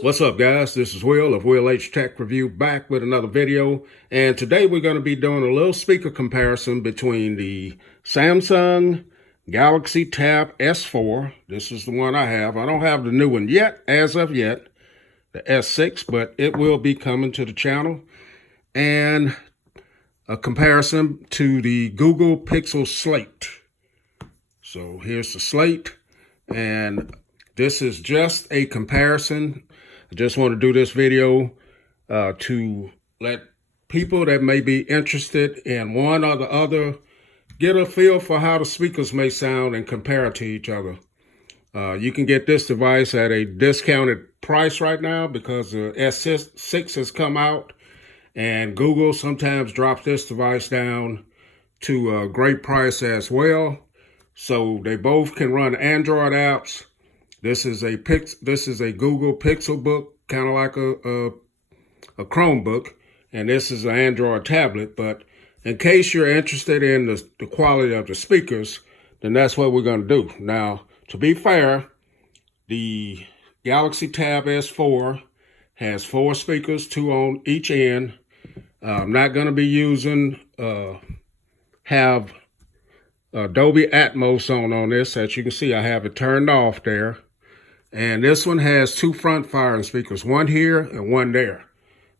What's up, guys? This is Will of Will H Tech Review back with another video. And today we're going to be doing a little speaker comparison between the Samsung Galaxy Tab S4. This is the one I have. I don't have the new one yet, as of yet, the S6, but it will be coming to the channel. And a comparison to the Google Pixel Slate. So here's the Slate, and this is just a comparison. I just want to do this video to let people that may be interested in one or the other get a feel for how the speakers may sound and compare to each other. You can get this device at a discounted price right now because the S6 has come out, and Google sometimes drops this device down to a great price as well. So they both can run Android apps. This is a Google Pixel book, kind of like a Chromebook, and this is an Android tablet. But in case you're interested in the quality of the speakers, then that's what we're going to do. Now, to be fair, the Galaxy Tab S4 has 4 speakers, 2 on each end. I'm not going to be using have Dolby Atmos on this. As you can see, I have it turned off there. And this one has 2 front-firing speakers, one here and one there.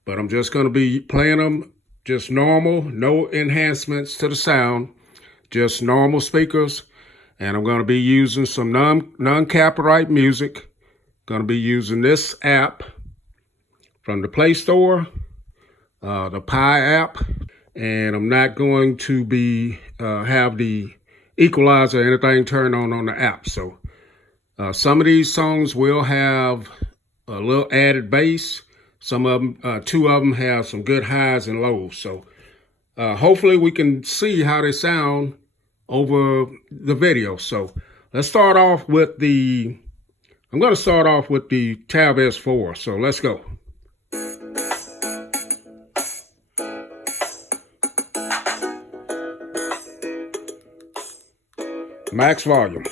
But I'm just going to be playing them just normal, no enhancements to the sound, just normal speakers. And I'm going to be using some non-copyright music. Going to be using this app from the Play Store, the Pi app. And I'm not going to be have the equalizer or anything turned on the app. So some of these songs will have a little added bass. Some of them, 2 of them have some good highs and lows. So hopefully we can see how they sound over the video. So let's start off with I'm going to start off with the Tab S4. So let's go. Max volume.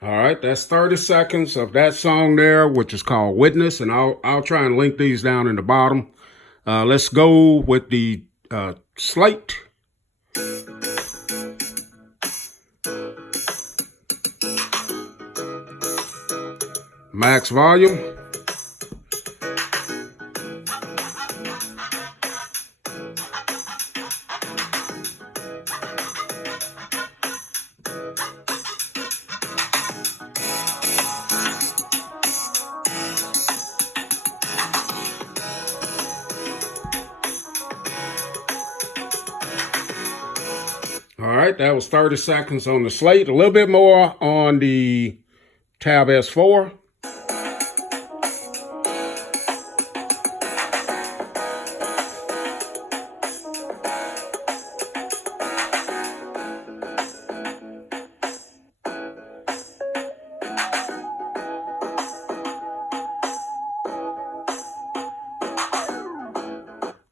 All right, that's 30 seconds of that song there, which is called Witness, and I'll try and link these down in the bottom. Let's go with the Slate. Max volume. All right, that was 30 seconds on the Slate. A little bit more on the Tab S4.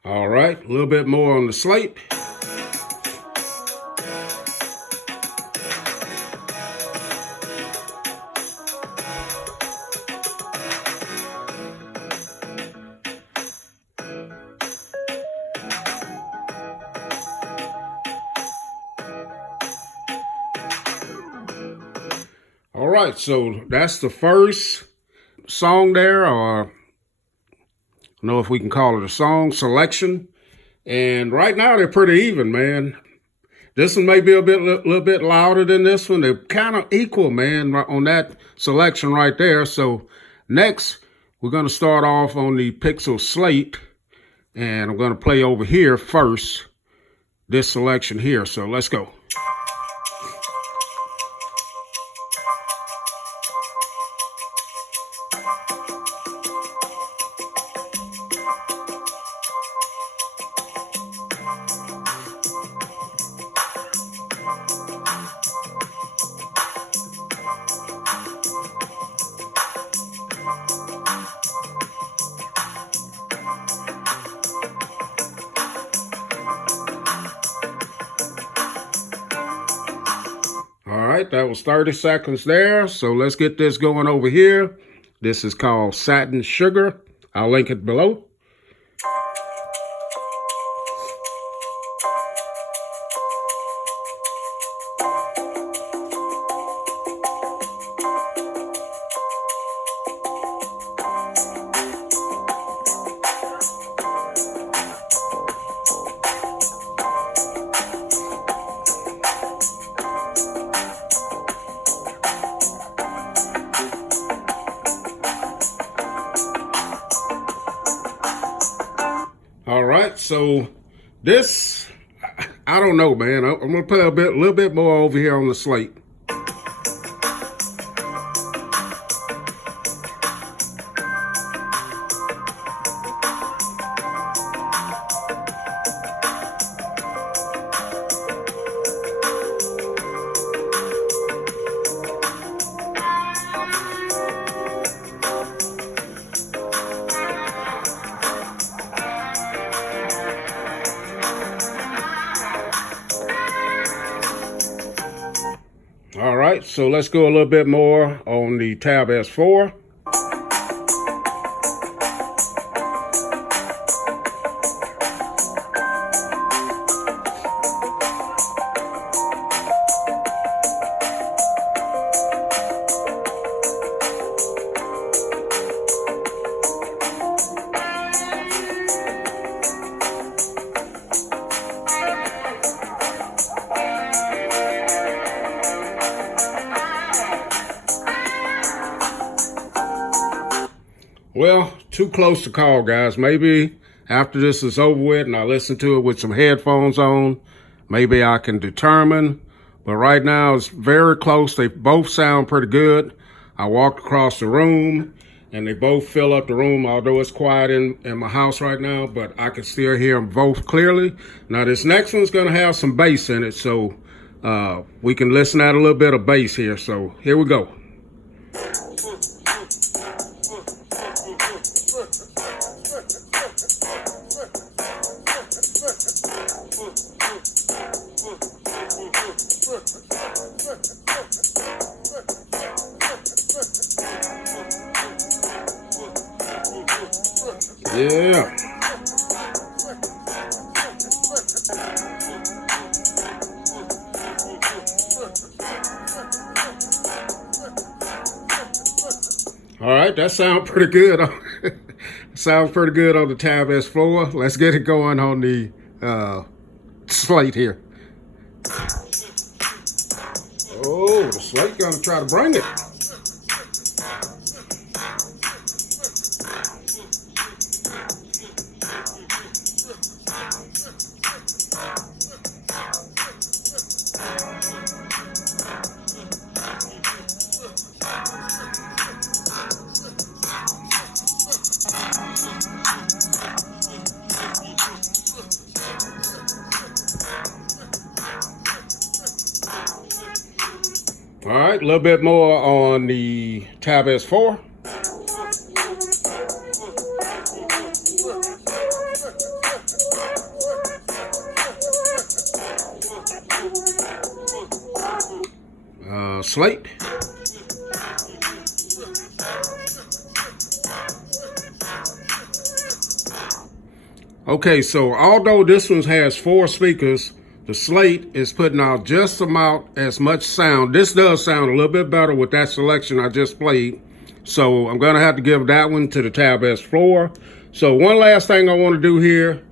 All right, a little bit more on the Slate. All right, so that's the first song there, or I don't know if we can call it a song selection. And right now they're pretty even, man. This one may be a little bit louder than this one. They're kind of equal, man, on that selection right there. So next, we're going to start off on the Pixel Slate, and I'm going to play over here first, this selection here. So let's go. right, that was 30 seconds there. So let's get this going over here. This is called Satin Sugar. I'll link it below. All right, so this, I don't know, man. I'm gonna put a little bit more over here on the slate. All right, so let's go a little bit more on the Tab S4. Well, too close to call, guys. Maybe after this is over with and I listen to it with some headphones on, maybe I can determine. But right now, it's very close. They both sound pretty good. I walked across the room, and they both fill up the room, although it's quiet in my house right now, but I can still hear them both clearly. Now, this next one's going to have some bass in it, so we can listen at a little bit of bass here. So here we go. Yeah. All right, that sounds pretty good. Sounds pretty good on the Tab S4. Let's get it going on the Slate here. Oh, the Slate gonna try to bring it. All right, a little bit more on the Tab S4. Slate. Okay, so although this one has 4 speakers, the Slate is putting out just about as much sound. This does sound a little bit better with that selection I just played. So I'm gonna have to give that one to the Tab S4. So one last thing I wanna do here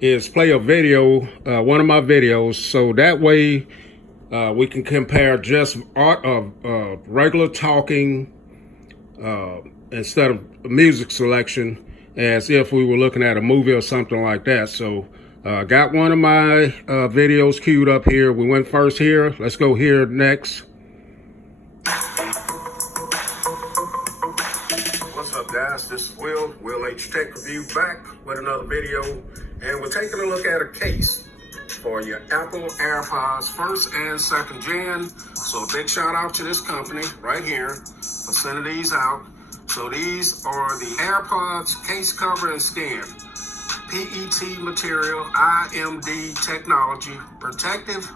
is play a video, one of my videos, so that way we can compare just regular talking instead of music selection, as if we were looking at a movie or something like that. So got one of my videos queued up here. We went first here. Let's go here next. What's up, guys? This is Will H Tech Review, back with another video, and we're taking a look at a case for your Apple AirPods first and second gen. So a big shout out to this company right here for sending these out. So these are the AirPods case cover and stand. PET material, IMD technology, protective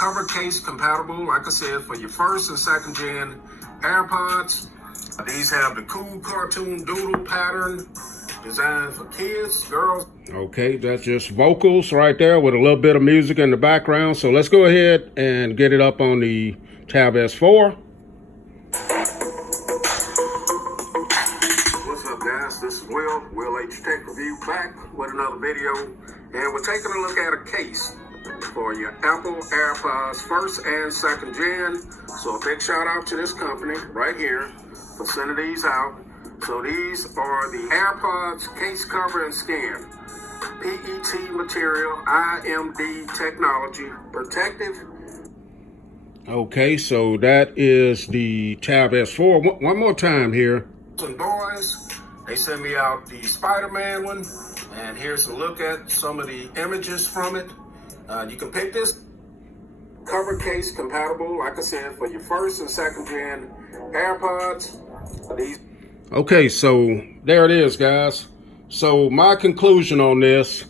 cover case compatible, like I said, for your first and second gen AirPods. These have the cool cartoon doodle pattern designed for kids, girls. Okay, that's just vocals right there with a little bit of music in the background. So let's go ahead and get it up on the Tab S4. What's up, guys? This is Will H Tech Review, back with another video. And we're taking a look at a case for your Apple AirPods first and second gen. So a big shout out to this company right here for sending these out. So these are the AirPods case cover and scan. PET material, IMD technology, protective. Okay, so that is the Tab S4. One more time here. And boys, they sent me out the Spider-Man one, and here's a look at some of the images from it. You can pick this cover case compatible, like I said, for your first and second gen AirPods. Okay, so there it is, guys. So my conclusion on this,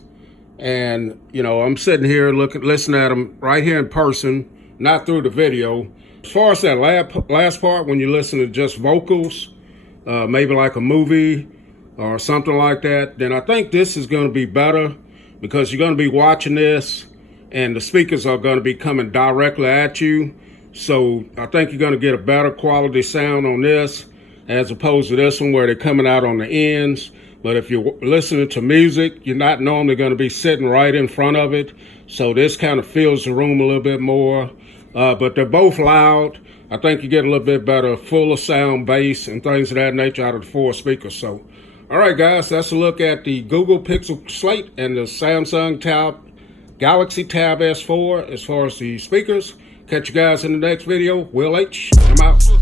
and I'm sitting here listening at them right here in person, not through the video. As far as that last part, when you listen to just vocals, maybe like a movie or something like that, then I think this is going to be better, because you're going to be watching this and the speakers are going to be coming directly at you. So I think you're going to get a better quality sound on this as opposed to this one where they're coming out on the ends. But if you're listening to music, you're not normally going to be sitting right in front of it. So this kind of fills the room a little bit more. But they're both loud. I think you get a little bit better, fuller sound, bass, and things of that nature out of the 4 speakers. So, all right, guys, that's a look at the Google Pixel Slate and the Samsung Galaxy Tab S4 as far as the speakers. Catch you guys in the next video. Will H, I'm out.